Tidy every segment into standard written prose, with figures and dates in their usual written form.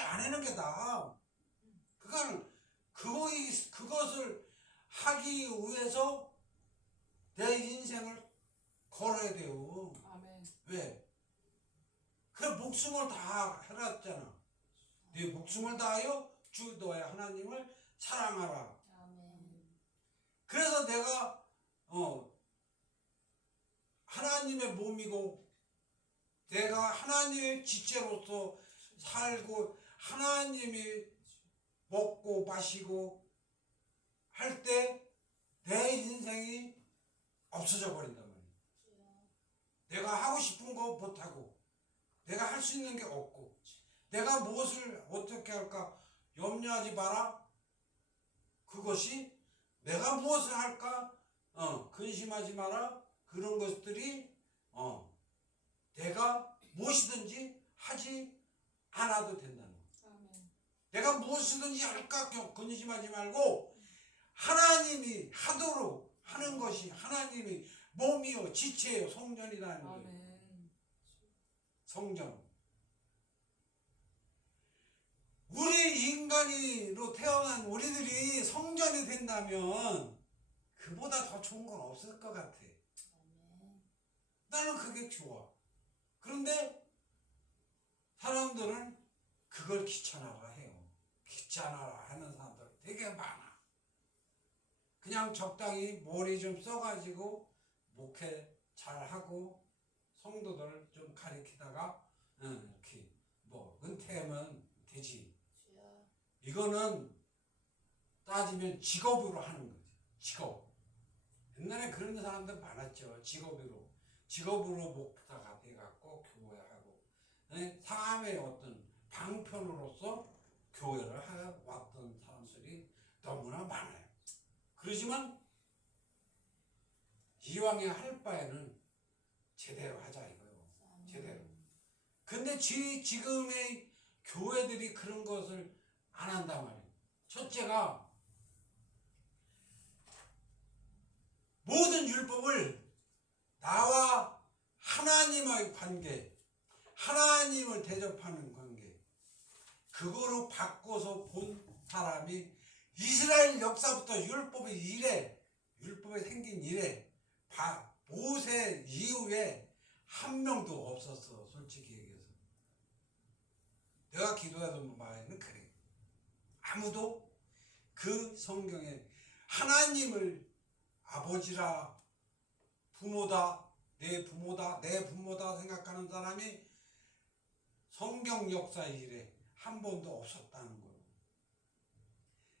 안 하는 게 나아. 그것을 하기 위해서 내 인생을 걸어야 돼요. 아멘. 왜? 그 목숨을 다 해놨잖아. 네 목숨을 다하여 주 너의 하나님을 사랑하라. 아멘. 그래서 내가 하나님의 몸이고 내가 하나님의 지체로서 살고 하나님이 먹고 마시고 할 때 내 인생이 없어져 버린단 말이야. 내가 하고 싶은 거 못하고 내가 할 수 있는 게 없고 내가 무엇을 어떻게 할까 염려하지 마라. 그것이 내가 무엇을 할까 근심하지 마라. 그런 것들이 내가 무엇이든지 하지 않아도 된다는 거야. 아멘. 내가 무엇이든지 할까 근심하지 말고 하나님이 하도록 하는 것이 하나님이 몸이요 지체요 성전이라는 거예요. 아멘. 성전. 우리 인간으로 태어난 우리들이 성전이 된다면 그보다 더 좋은 건 없을 것 같아. 아멘. 나는 그게 좋아. 그런데 사람들은 그걸 귀찮아라 해요. 귀찮아라 하는 사람들 되게 많아. 그냥 적당히 머리 좀 써가지고 목회 잘하고 성도들 좀 가리키다가 이렇게 뭐 은퇴하면 되지. 이거는 따지면 직업으로 하는 거지. 직업. 옛날에 그런 사람들 많았죠. 직업으로 목사가 돼갖고 교회하고 삶의 어떤 방편으로서 교회를 해왔던 사람들이 너무나 많아요. 그러지만 이왕에 할 바에는 제대로 하자 이거요. 제대로. 근데 지금의 교회들이 그런 것을 안 한단 말이에요. 첫째가 모든 율법을 나와 하나님의 관계, 하나님을 대접하는 관계, 그거로 바꿔서 본 사람이 이스라엘 역사부터 율법이 생긴 이래 모세 이후에 한 명도 없었어. 솔직히 얘기해서 내가 기도하던 바에는 그래. 아무도 그 성경에 하나님을 아버지라 부모다 내 부모다 생각하는 사람이 성경 역사 이래 한 번도 없었다는 거예요.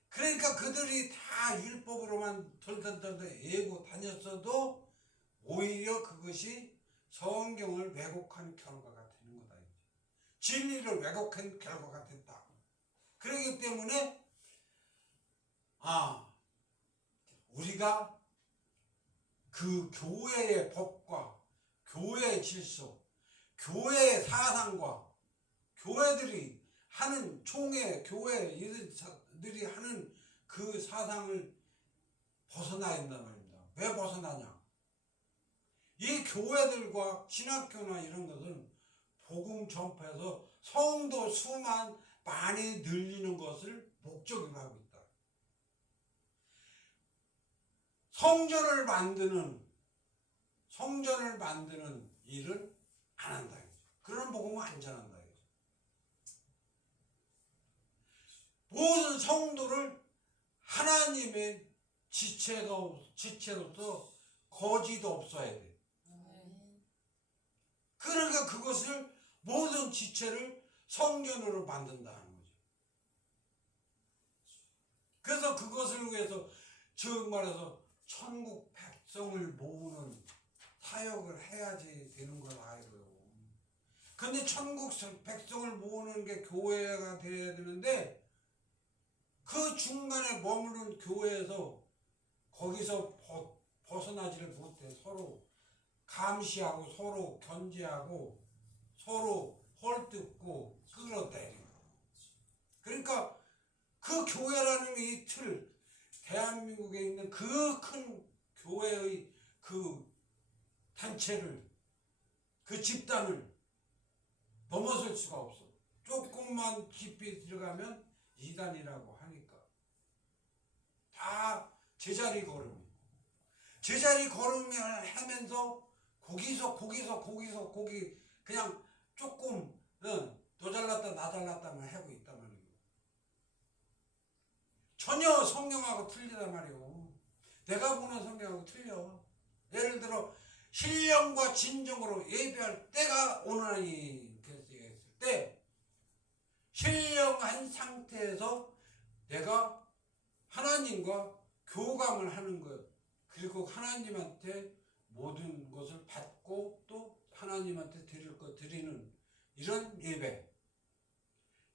그러니까 그들이 다 율법으로만 덜덜덜 애고 다녔어도 오히려 그것이 성경을 왜곡한 결과가 되는 거다. 진리를 왜곡한 결과가 됐다. 그렇기 때문에 우리가 그 교회의 법과 교회의 질서, 교회의 사상과 교회들이 하는 교회들이 하는 그 사상을 벗어나야 된단 말입니다. 왜 벗어나냐? 이 교회들과 신학교나 이런 것은 복음 전파해서 성도 수만 많이 늘리는 것을 목적으로 하고 있다. 성전을 만드는 일을 안 한다. 그런 복음은 안 전한다. 모든 성도를 하나님의 지체로서 거지도 없어야 돼. 그러니까 그것을 모든 지체를 성전으로 만든다는 거죠. 그래서 그것을 위해서 즉 말해서 천국 백성을 모으는 사역을 해야지 되는 걸 알고요. 근데 천국 백성을 모으는 게 교회가 돼야 되는데 그 중간에 머무는 교회에서 거기서 벗어나지를 못해. 서로 감시하고 서로 견제하고 서로 헐뜯고 끌어내리고. 그러니까 그 교회라는 이 틀, 대한민국에 있는 그 큰 교회의 그 단체를, 그 집단을 넘어설 수가 없어. 조금만 깊이 들어가면 이단이라고 하니까 다 제자리 걸음이. 제자리 걸음을 하면서 거기서 거기 그냥 조금 너 잘났다 나 잘났다만 하고 있단 말이에요. 전혀 성경하고 틀리단 말이에요. 내가 보는 성경하고 틀려. 예를 들어 신령과 진정으로 예배할 때가 오나니 했을 때 신령한 상태에서 내가 하나님과 교감을 하는 것, 그리고 하나님한테 모든 것을 받고 또 하나님한테 드릴 것 드리는 이런 예배.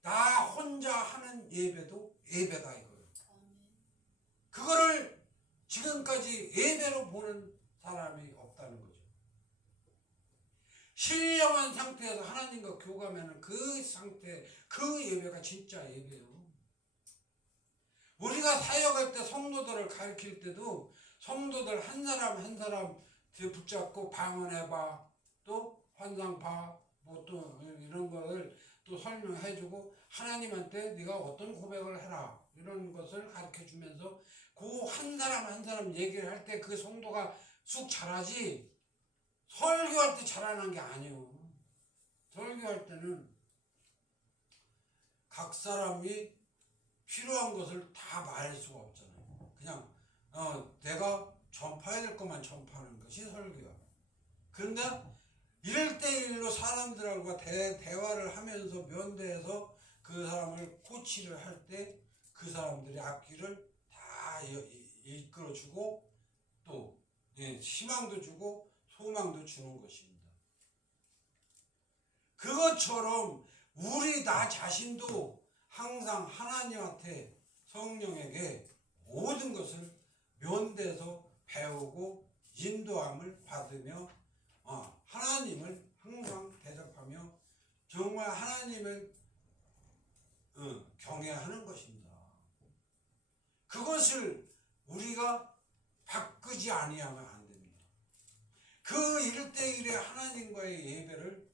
나 혼자 하는 예배도 예배다 이거예요. 그거를 지금까지 예배로 보는 사람이 없다는 거죠. 신령한 상태에서 하나님과 교감하는 그 상태, 그 예배가 진짜 예배예요. 우리가 사역할 때 성도들을 가르칠 때도 성도들 한 사람 한 사람 붙잡고 방언해봐, 또 환상 봐, 뭐 또 이런 거를 또 설명해주고 하나님한테 네가 어떤 고백을 해라 이런 것을 가르쳐주면서 그 한 사람 한 사람 얘기를 할 때 그 성도가 쑥 잘하지 설교할 때 잘하는 게 아니에요. 설교할 때는 각 사람이 필요한 것을 다 말할 수가 없잖아요. 그냥 내가 전파해야 될 것만 전파하는 것이 설교야. 그런데 1대1로 사람들과 대화를 하면서 면대해서 그 사람을 코치를 할 때 그 사람들의 앞길을 다 이끌어주고 또 희망도 주고 소망도 주는 것입니다. 그것처럼 우리 나 자신도 항상 하나님한테 성령에게 모든 것을 면대해서 배우고 인도함을 받으며 하나님을 항상 대접하며 정말 하나님을 경외하는 것입니다. 그것을 우리가 바꾸지 아니하면 안 됩니다. 그 1대1의 하나님과의 예배를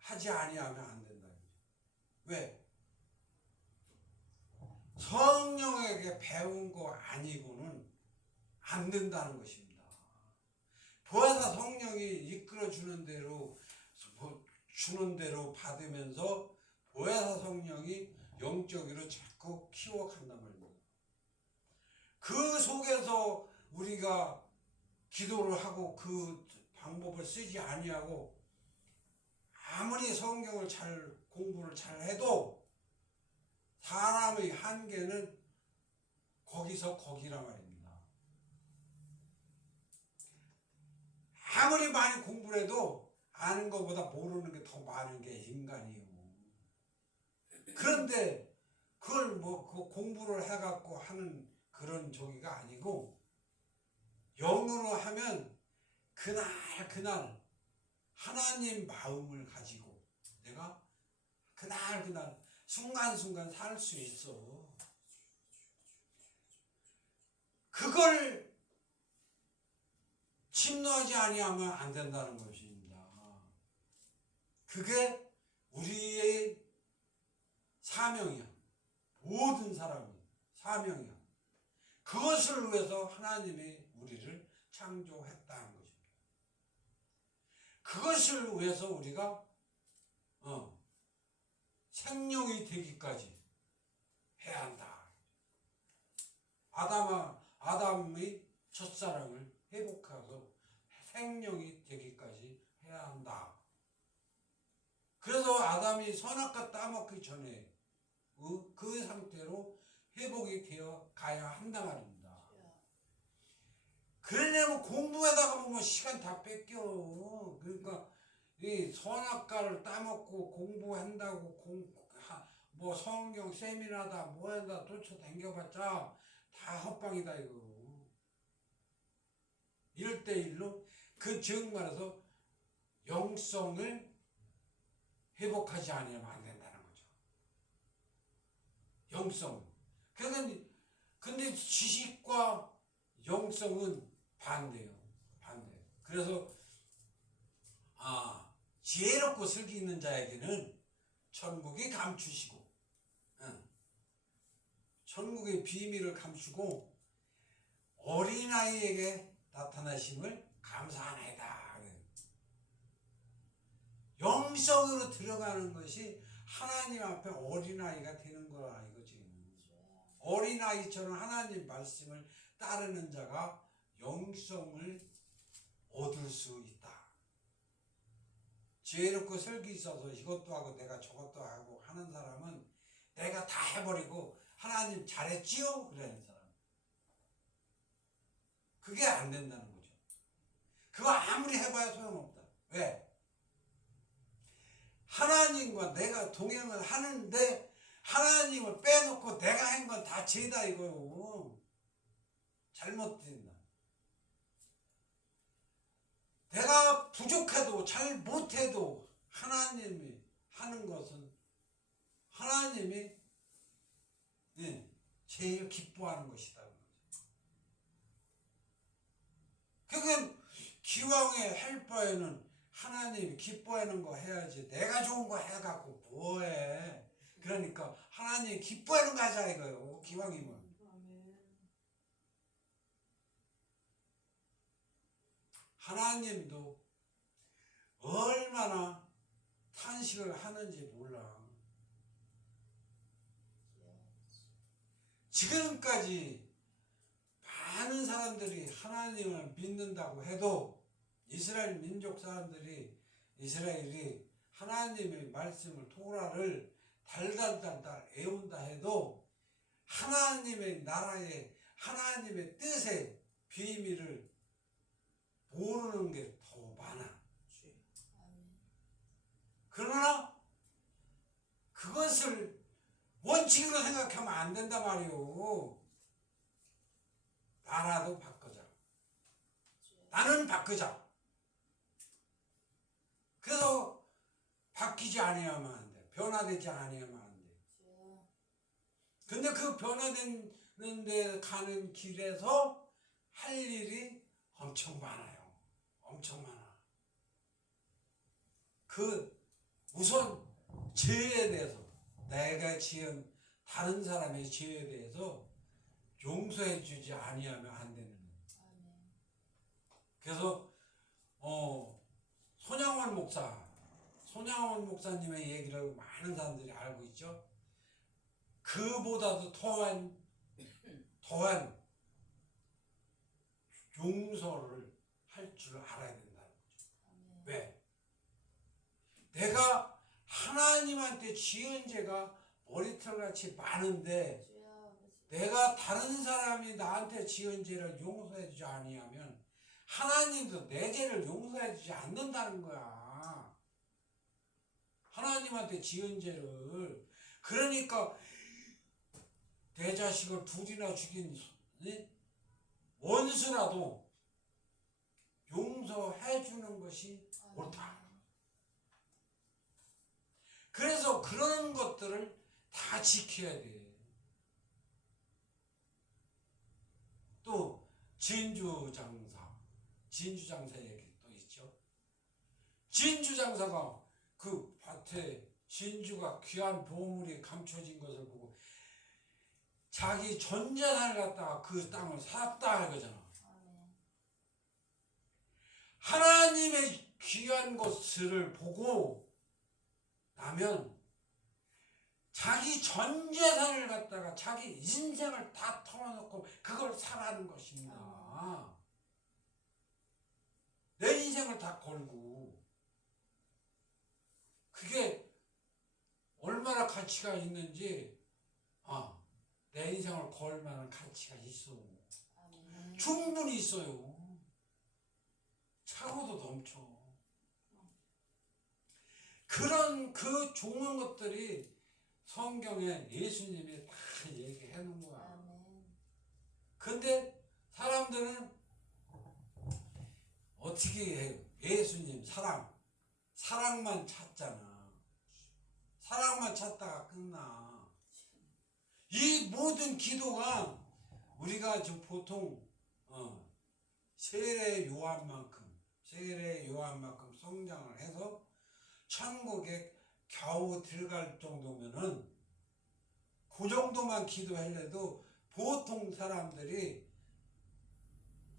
하지 아니하면 안 된다. 왜? 성령에게 배운 거 아니고는 안 된다는 것입니다. 보혜사 성령이 이끌어 주는 대로 받으면서 보혜사 성령이 영적으로 자꾸 키워간단 말입니다. 그 속에서 우리가 기도를 하고 그 방법을 쓰지 아니하고 아무리 성경을 잘 공부를 잘 해도 사람의 한계는 거기서 거기란 말입니다. 아무리 많이 공부를 해도 아는 것보다 모르는 게 더 많은 게 인간이에요. 그런데 그걸 그 공부를 해갖고 하는 그런 저기가 아니고 영으로 하면 그날 하나님 마음을 가지고 내가 그날 순간순간 살 수 있어. 그걸 침노하지 아니하면 안 된다는 것입니다. 그게 우리의 사명이야. 모든 사람이 사명이야. 그것을 위해서 하나님이 우리를 창조했다는 것입니다. 그것을 위해서 우리가 생명이 되기까지 해야 한다. 아담의 첫사랑을 회복해서 생명이 되기까지 해야 한다. 그래서 아담이 선악과 따먹기 전에 그 상태로 회복이 되어 가야 한단 말입니다. 그러려면 공부하다가 보면 시간 다 뺏겨. 그러니까 이 선악과를 따먹고 공부한다고 뭐 성경 세미나다 뭐한다 쫓아다녀봤자 다 헛방이다 이거. 1대1로 즉 말해서 영성을 회복하지 않으면 안 된다는 거죠. 영성. 근데 지식과 영성은 반대예요. 반대. 그래서 지혜롭고 슬기 있는 자에게는 천국이 감추시고, 천국의 비밀을 감추고 어린아이에게 나타나심을 감사하나이다. 영성으로 들어가는 것이 하나님 앞에 어린아이가 되는 거라 이거지. 어린아이처럼 하나님 말씀을 따르는 자가 영성을 얻을 수 있다. 지혜롭고 설기 있어서 이것도 하고 내가 저것도 하고 하는 사람은 내가 다 해버리고 하나님 잘했지요? 그러는 사람. 그게 안 된다는 거죠. 그거 아무리 해봐야 소용없다. 왜? 하나님과 내가 동행을 하는데 하나님을 빼놓고 내가 한 건 다 죄다 이거요. 잘못된다. 내가 부족해도 잘 못해도 하나님이 하는 것은 하나님이 제일 기뻐하는 것이다. 그러니까 기왕에 할 바에는 하나님이 기뻐하는 거 해야지. 내가 좋은 거 해갖고 뭐해. 그러니까 하나님이 기뻐하는 거 하자 이거요. 기왕이면. 하나님도 얼마나 탄식을 하는지 몰라. 지금까지 많은 사람들이 하나님을 믿는다고 해도 이스라엘 민족 사람들이 이스라엘이 하나님의 말씀을 토라를 달달달달 애운다 해도 하나님의 나라의 하나님의 뜻의 비밀을 모르는 게 더 많아. 그러나 그것을 원칙으로 생각하면 안 된단 말이오. 나라도 바꾸자. 나는 바꾸자. 그래서 바뀌지 아니하면 안 돼. 변화되지 아니하면 안 돼. 근데 그 변화되는 데 가는 길에서 할 일이 엄청 많아요. 엄청 많아. 우선 죄에 대해서 내가 지은 다른 사람의 죄에 대해서 용서해 주지 아니하면 안 되는 거예요. 그래서 손양원 목사님의 얘기를 많은 사람들이 알고 있죠. 그보다도 더한 용서를 할 줄 알아야 된다는 거죠. 왜? 내가 하나님한테 지은 죄가 머리털같이 많은데 내가 다른 사람이 나한테 지은 죄를 용서해 주지 아니하면 하나님도 내 죄를 용서해 주지 않는다는 거야. 하나님한테 지은 죄를. 그러니까 내 자식을 둘이나 죽인 원수라도 용서해 주는 것이 옳다. 그래서 그런 것들을 다 지켜야 돼. 또 진주장사 얘기 또 있죠. 진주장사가 그 밭에 진주가 귀한 보물이 감춰진 것을 보고 자기 전 재산을 갖다가 그 땅을 샀다 이거잖아. 하나님의 귀한 것을 보고 나면 자기 전 재산을 갖다가 자기 인생을 다 털어놓고 그걸 사라는 것입니다. 내 인생을 다 걸고 그게 얼마나 가치가 있는지 내 인생을 걸 만한 가치가 있어. 충분히 있어요. 차고도 넘쳐. 그런 그 좋은 것들이 성경에 예수님이 다 얘기해 놓은 거야. 근데 사람들은 어떻게 해요? 예수님 사랑만 찾잖아. 사랑만 찾다가 끝나. 이 모든 기도가 우리가 지금 보통 세례 요한만큼 성장을 해서 천국에 겨우 들어갈 정도면은 그 정도만 기도하려도 보통 사람들이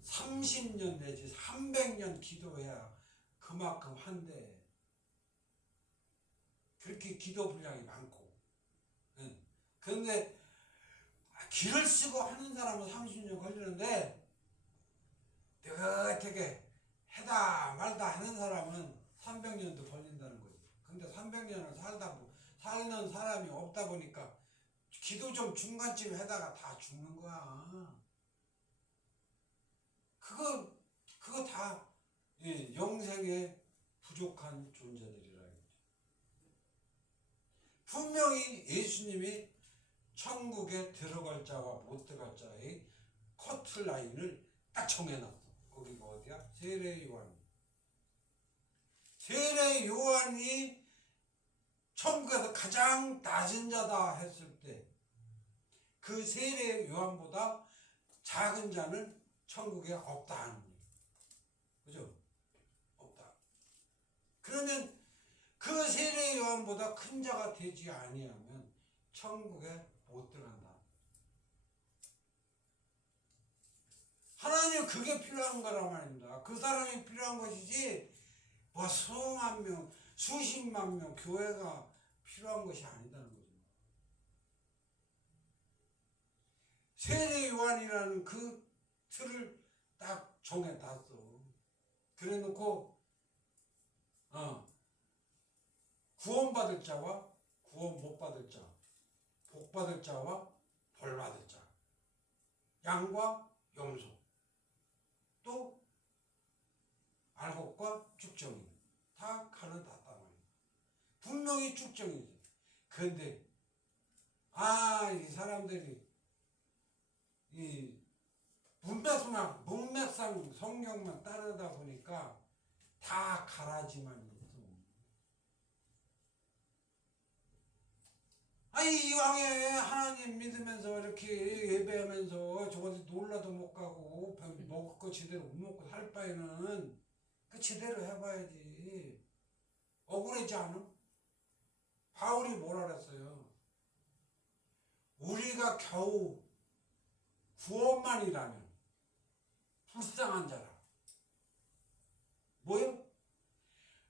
30년 내지 300년 기도해야 그만큼 한대. 그렇게 기도 분량이 많고. 그런데 길을 쓰고 하는 사람은 30년 걸리는데 내가 어떻게 해다 말다 하는 사람은 300년도 걸린다는 거지. 근데 300년을 사는 사람이 없다 보니까 기도 좀 중간쯤 하다가 다 죽는 거야. 그거 다 영생에 부족한 존재들이라 이거죠. 분명히 예수님이 천국에 들어갈 자와 못 들어갈 자의 커트라인을 딱 정해놨어. 거기가 어디야? 세례 요한. 세례 요한이 천국에서 가장 낮은 자다 했을 때 그 세례 요한보다 작은 자는 천국에 없다 하는 거예요. 그죠? 없다. 그러면 그 세례 요한보다 큰 자가 되지 아니하면 천국에 못 들어간다. 하나님 그게 필요한 거란 말입니다. 그 사람이 필요한 것이지 뭐 수만 명, 수십만 명 교회가 필요한 것이 아니다는 거죠. 세례 요한이라는 그 틀을 딱 정해놨어. 그래놓고 구원받을 자와 구원 못 받을 자, 복 받을 자와 벌 받을 자, 양과 염소, 또 알곡과 쭉정이 다 가르쳤단 말이야. 분명히 쭉정이지. 그런데 이 사람들이 이 문맥상 성경만 따르다 보니까 다 가라지만 있어. 이왕에 하나님 믿으면서 이렇게 예배하면서 저거지 놀라도 못 가고 먹을 거 제대로 못 먹고 살 바에는 그 제대로 해봐야지. 억울하지 않아? 바울이 뭐라 그랬어요? 우리가 겨우 구원만이라면 불쌍한 자라. 뭐요?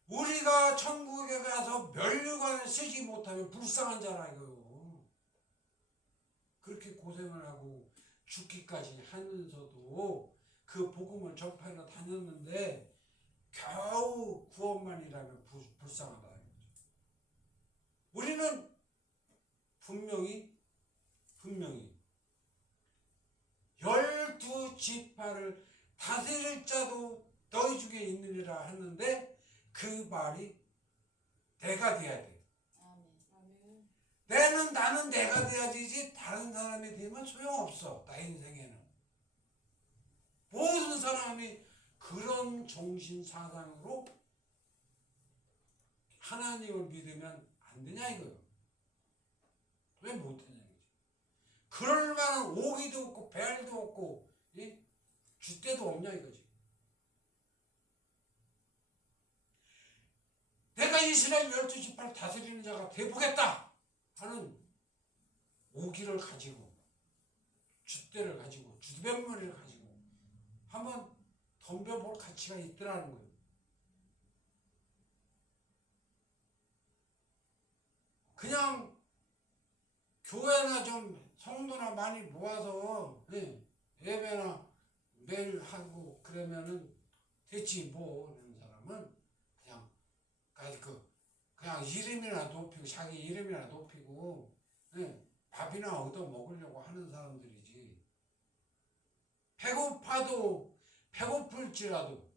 우리가 천국에 가서 면류관을 쓰지 못하면 불쌍한 자라 이거요. 그렇게 고생을 하고 죽기까지 하면서도 그 복음을 전파하러 다녔는데 겨우 구원만이라면 불쌍하다 이거죠. 우리는 분명히 12지파를 다스릴 자도 너희 중에 있느니라 했는데 그 말이 내가 돼야 돼. 나는 내가 돼야지 다른 사람이 되면 소용없어. 나 인생에는. 모든 사람이 그런 정신 사상으로 하나님을 믿으면 안 되냐 이거요. 왜 못하냐 이거지. 그럴 만한 오기도 없고 배알도 없고 줏대도 없냐 이거지. 내가 이스라엘 12지파를 다스리는 자가 되보겠다 하는 오기를 가지고 줏대를 가지고 주변머리를 가지고 한번 덤벼볼 가치가 있더라는 거예요. 그냥 교회나 좀 성도나 많이 모아서 예배나 매일 하고 그러면은 됐지 뭐 하는 사람은 그냥 이름이나 높이고 자기 이름이나 높이고 밥이나 얻어 먹으려고 하는 사람들이지. 배고파도 배고플지라도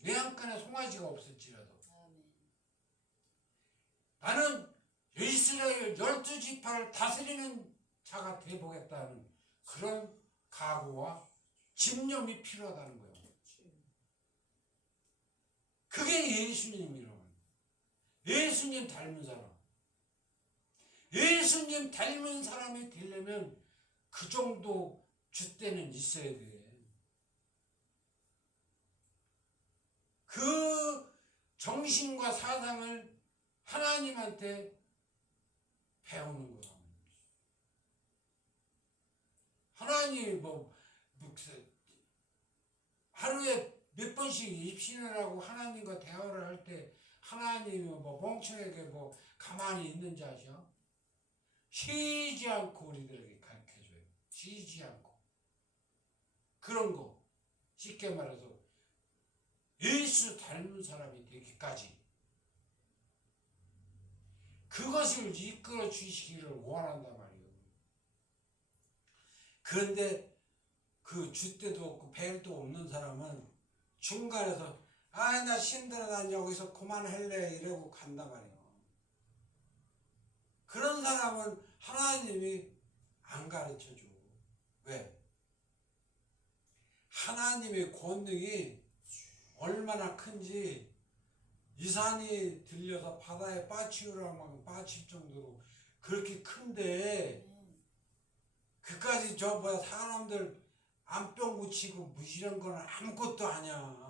내 한 칸에 송아지가 없을지라도 나는 이스라엘 12지파를 다스리는 자가 되보겠다는 그런 각오와 집념이 필요하다는 거예요. 그게 예수님이라고. 예수님 닮은 사람. 예수님 닮은 사람이 되려면 그 정도 줏대는 있어야 돼. 그 정신과 사상을 하나님한테 배우는 거다. 하나님이 하루에 몇 번씩 입신을 하고 하나님과 대화를 할 때 하나님이 멍청하게 가만히 있는지 아셔? 쉬지 않고 우리들에게 가르쳐줘요. 쉬지 않고. 그런 거. 쉽게 말해서 예수 닮은 사람이 되기까지 그것을 이끌어 주시기를 원한단 말이에요. 그런데 그 줏대도 없고 벨도 없는 사람은 중간에서 나 힘들어 난 여기서 그만할래 이러고 간단 말이에요. 그런 사람은 하나님이 안 가르쳐줘. 왜? 하나님의 권능이 얼마나 큰지 이 산이 들려서 바다에 빠치우라면 빠칠 정도로 그렇게 큰데 그까지 사람들 안병 고치고 이런 건 아무것도 아니야.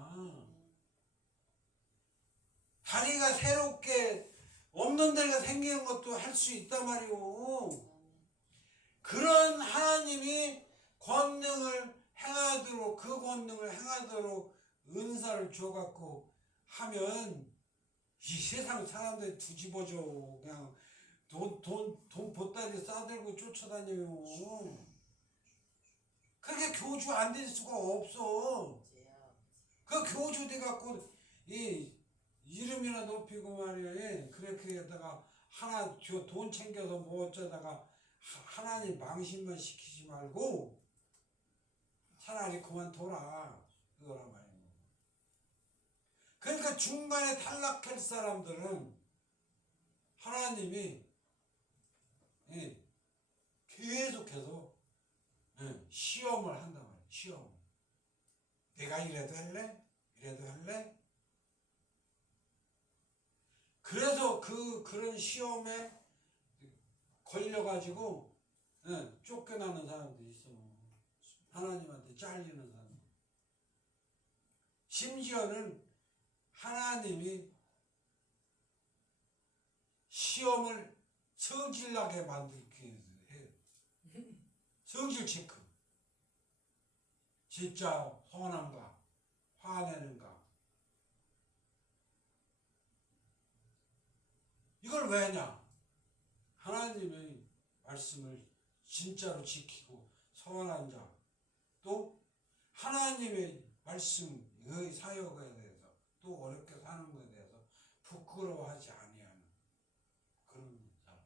다리가 새롭게 없는 데가 생기는 것도 할 수 있단 말이오. 그런 하나님이 권능을 행하도록 그 권능을 행하도록 은사를 줘갖고 하면 이 세상 사람들 뒤집어져. 그냥 돈 보따리 싸들고 쫓아다녀요. 그렇게 교주 안 될 수가 없어. 그 교주 돼갖고 이 이름이나 높이고 말이야. 그렇게 해다가 하나 돈 챙겨서 뭐 어쩌다가 하나님 망신만 시키지 말고 차라리 그만둬라. 그거란 말이야. 그러니까 중간에 탈락할 사람들은 하나님이 계속해서 시험을 한단 말이야. 시험. 내가 이래도 할래? 이래도 할래? 그래서 그런 시험에 걸려가지고 쫓겨나는 사람도 있어. 하나님한테 잘리는 사람. 심지어는 하나님이 시험을 성질나게 만들기 해요. 성질 체크. 진짜 선한가? 화내는가? 이걸 왜 하냐? 하나님의 말씀을 진짜로 지키고 선한 자, 또 하나님의 말씀의 사역에 대해서 또 어렵게 사는 것에 대해서 부끄러워하지 아니하는 그런 사람.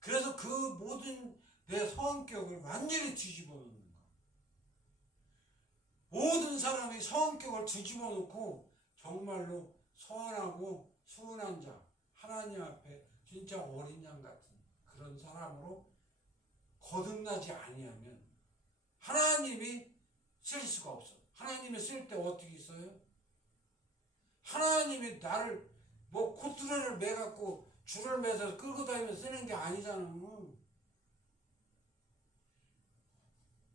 그래서 그 모든 내 성격을 완전히 뒤집어 놓는 거야. 모든 사람이 성격을 뒤집어 놓고 정말로 선하고 순한 자, 하나님 앞에 진짜 어린 양 같은 그런 사람으로 거듭나지 아니하면 하나님이 쓸 수가 없어. 하나님이 쓸 때 어떻게 있어요? 하나님이 나를 콧두레를 매갖고 줄을 매서 끌고 다니면서 쓰는 게 아니잖아.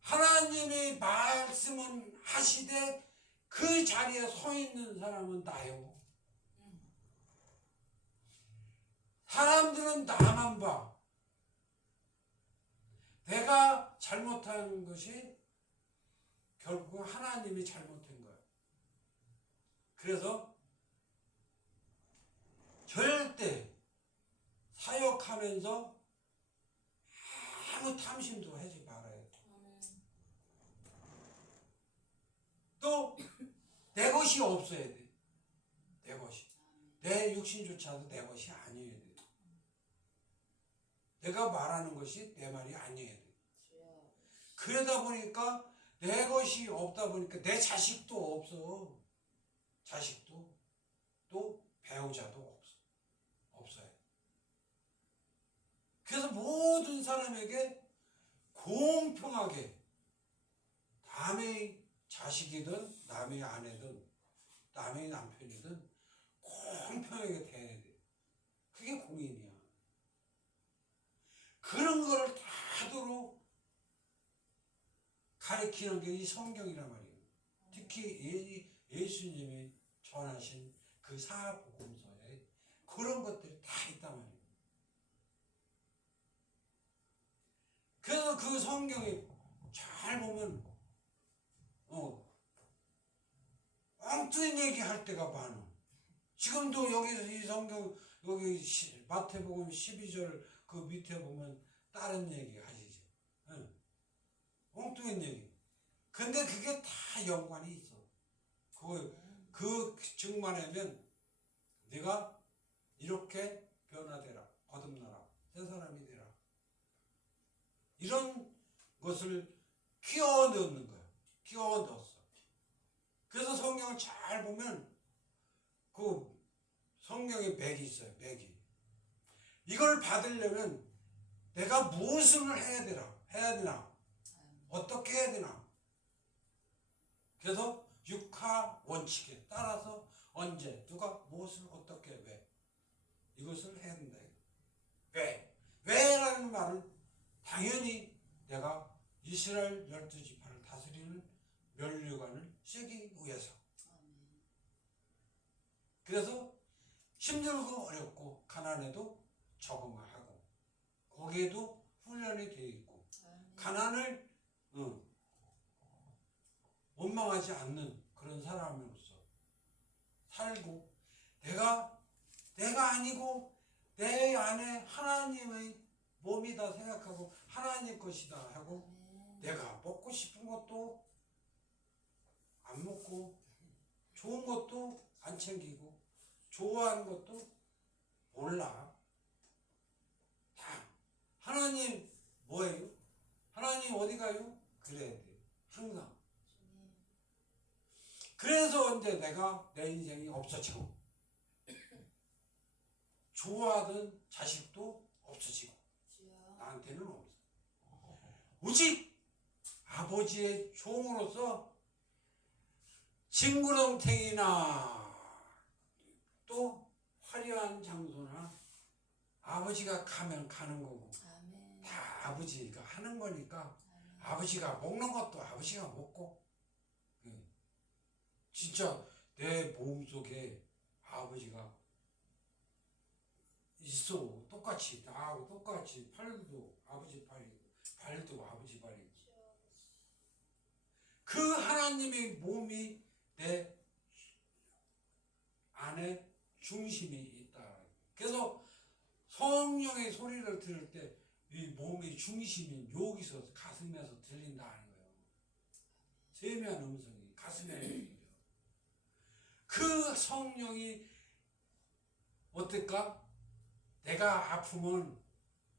하나님이 말씀은 하시되 그 자리에 서 있는 사람은 나요. 사람들은 나만 봐. 내가 잘못한 것이 결국 하나님이 잘못한 거야. 그래서 절대 사역하면서 아무 탐심도 하지 말아야 돼. 또 내 것이 없어야 돼. 내 것이. 내 육신조차도 내 것이 아니어야 돼. 내가 말하는 것이 내 말이 아니어야 돼. 그러다 보니까 내 것이 없다 보니까 내 자식도 없어. 자식도 또 배우자도 없어요. 그래서 모든 사람에게 공평하게 남의 자식이든 남의 아내든 남의 남편이든 공평하게 대해야 돼. 그게 공인이야. 그런 거를 다 하도록 가르치는 게 이 성경이란 말이에요. 특히 예수님이 전하신 그 사복음서에 그런 것들이 다 있단 말이에요. 그래서 그 성경이 잘 보면 엉뚱한 얘기 할 때가 많아. 지금도 여기서 이 성경 여기 마태복음 12절 그 밑에 보면 다른 얘기 하시죠. 응. 엉뚱한 얘기. 근데 그게 다 연관이 있어. 그 증만하면 네가 이렇게 변화되라, 거듭나라, 새 사람이 되라. 이런 것을 끼워 넣는 거야. 끼워 넣었어. 그래서 성경을 잘 보면 그 성경에 맥이 있어요. 맥이. 이걸 받으려면 내가 무엇을 해야 되나? 어떻게 해야 되나? 그래서 육하 원칙에 따라서 언제 누가 무엇을 어떻게 왜 이것을 해야 된다. 왜라는 말은 당연히 내가 이스라엘 12지파를 다스리는 면류관을 쓰기 위해서. 그래서 힘들고 어렵고 가난에도 적응하고 거기에도 훈련이 되어 있고 가난을 원망하지 않는 그런 사람으로서 살고 내가 아니고 내 안에 하나님의 몸이다 생각하고 하나님 것이다 하고 내가 먹고 싶은 것도 안 먹고 좋은 것도 안 챙기고 좋아하는 것도 몰라. 다 하나님 뭐예요? 하나님 어디 가요? 그래야 돼. 항상. 그래서 이제 내가 내 인생이 없어지고 좋아하던 자식도 없어지고 나한테는 없어. 오직 아버지의 종으로서 징구렁탱이나 또 화려한 장소나 아버지가 가면 가는 거고 다 아버지가 하는 거니까 아버지가 먹는 것도 아버지가 먹고 진짜 내 몸속에 아버지가 있어. 똑같이 나하고 똑같이 팔도 아버지 팔이고 발도 아버지 발이고 그 하나님의 몸이 내 안에 중심이 있다. 그래서 성령의 소리를 들을 때 이 몸의 중심이 여기서 가슴에서 들린다는 거예요. 세미한 음성이 가슴에 들려. 그 성령이 어떨까? 내가 아프면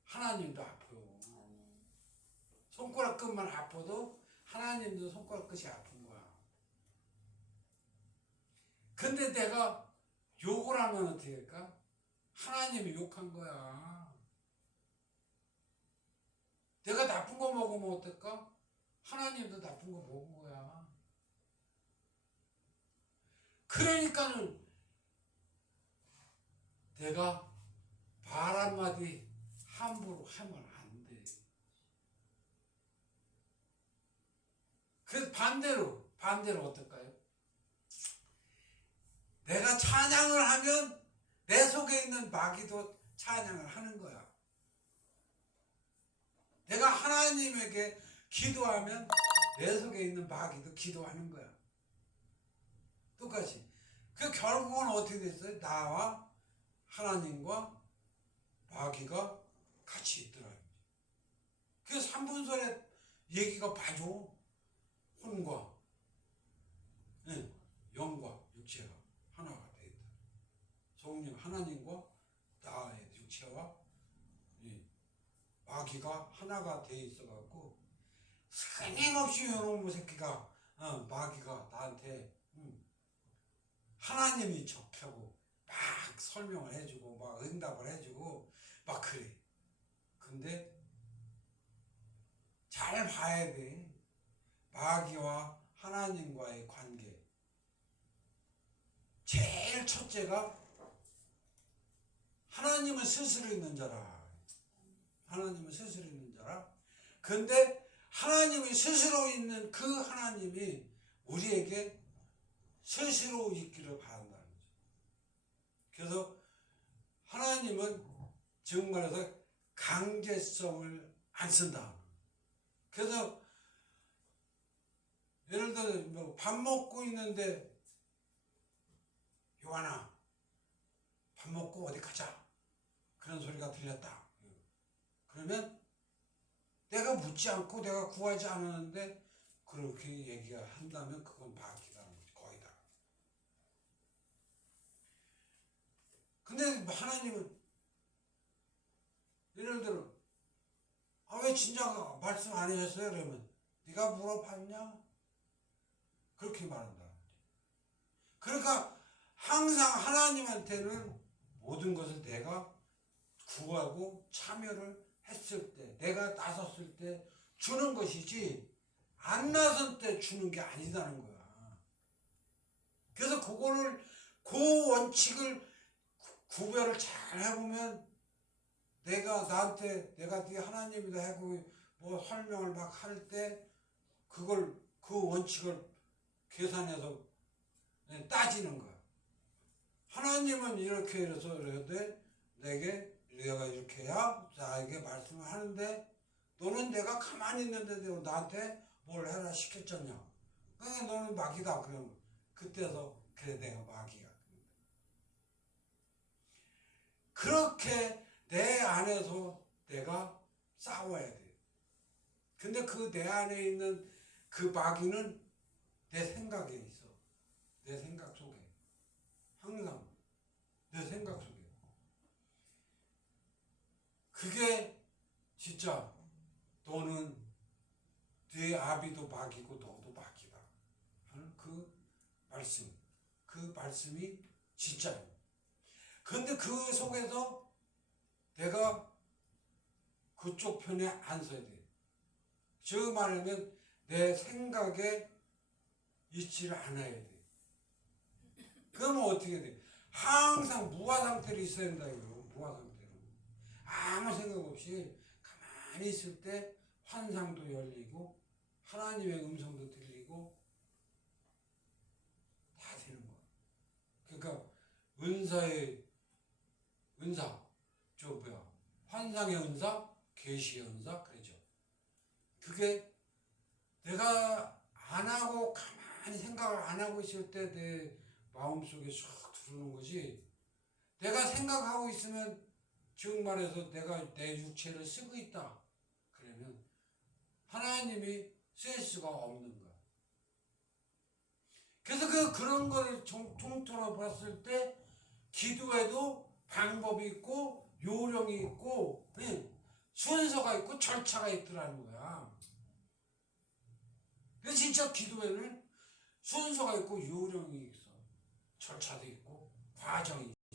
하나님도 아파요. 손가락 끝만 아파도 하나님도 손가락 끝이 아픈 거야. 근데 내가 욕을 하면 어떻게 할까? 하나님이 욕한 거야. 내가 나쁜 거 먹으면 어떨까? 하나님도 나쁜 거 먹은 거야. 그러니까는 내가 말 한마디 함부로 하면 안 돼. 그래서 반대로 어떨까요? 내가 찬양을 하면 내 속에 있는 마귀도 찬양을 하는 거야. 내가 하나님에게 기도하면 내 속에 있는 마귀도 기도하는 거야. 똑같이. 그 결국은 어떻게 됐어요? 나와 하나님과 마귀가 같이 있더라. 그 3분설의 얘기가 봐줘. 혼과 영과 육체가 하나가 돼 있다. 성령 하나님과 나의 육체와 마귀가 하나가 돼 있어갖고 끊임없이 요놈의 새끼가 마귀가 나한테 하나님이 접하고 막 설명을 해주고 막 응답을 해주고 막 그래. 근데 잘 봐야 돼. 마귀와 하나님과의 관계. 제일 첫째가 하나님은 스스로 있는 자라. 하나님은 스스로 있는 자라. 근데 하나님이 스스로 있는 그 하나님이 우리에게 스스로 있기를 바란다는 거죠. 그래서 하나님은 지금 말해서 강제성을 안 쓴다. 그래서 예를 들어 뭐 밥 먹고 있는데 요한아 밥 먹고 어디 가자 그런 소리가 들렸다. 그러면 내가 묻지 않고 내가 구하지 않았는데 그렇게 얘기가 한다면 그건 마귀라는 거지 거의 다. 근데 하나님은 예를 들어 왜 진작 말씀 안 하셨어요? 그러면 네가 물어봤냐? 그렇게 말한다. 그러니까 항상 하나님한테는 모든 것을 내가 구하고 참여를 했을 때, 내가 나섰을 때 주는 것이지 안 나선 때 주는 게 아니다는 거야. 그래서 그 원칙을 구별을 잘 해보면 내가 나한테 내가 네 하나님이다 하고 뭐 설명을 막 할 때 그 원칙을 계산해서 따지는 거야. 하나님은 이렇게 해서 그러는데 내가 이렇게 해야 나에게 말씀을 하는데 너는 내가 가만히 있는데 나한테 뭘 해라 시켰잖냐. 그러니까 너는 마귀다. 그러면 그때서 그래 내가 마귀야. 그렇게 내 안에서 내가 싸워야 돼. 근데 그 내 안에 있는 그 마귀는 내 생각에 있어. 내 생각 속에. 항상 내 생각 속에. 그게 진짜 너는 네 아비도 마귀고 너도 마귀다 하는 그 말씀이 진짜예요. 그런데 그 속에서 내가 그쪽 편에 안 서야 돼. 즉 말하면 내 생각에 있지를 않아야 돼. 그러면 어떻게 돼? 항상 무화 상태로 있어야 된다 이거. 무화 상태로. 아무 생각 없이 가만히 있을 때 환상도 열리고 하나님의 음성도 들리고 다 되는 거야. 그러니까 은사, 환상의 은사, 계시의 은사 그러죠. 그게 내가 안 하고 가만히 생각을 안 하고 있을 때 내 마음속에 쑥 들어오는 거지. 내가 생각하고 있으면 즉 말해서 내가 내 육체를 쓰고 있다. 그러면 하나님이 쓸 수가 없는 거야. 그래서 그런 걸 통틀어 봤을 때 기도에도 방법이 있고 요령이 있고 순서가 있고 절차가 있더라는 거야. 그래서 진짜 기도에는 순서가 있고 요령이 있어. 절차도 있고 과정이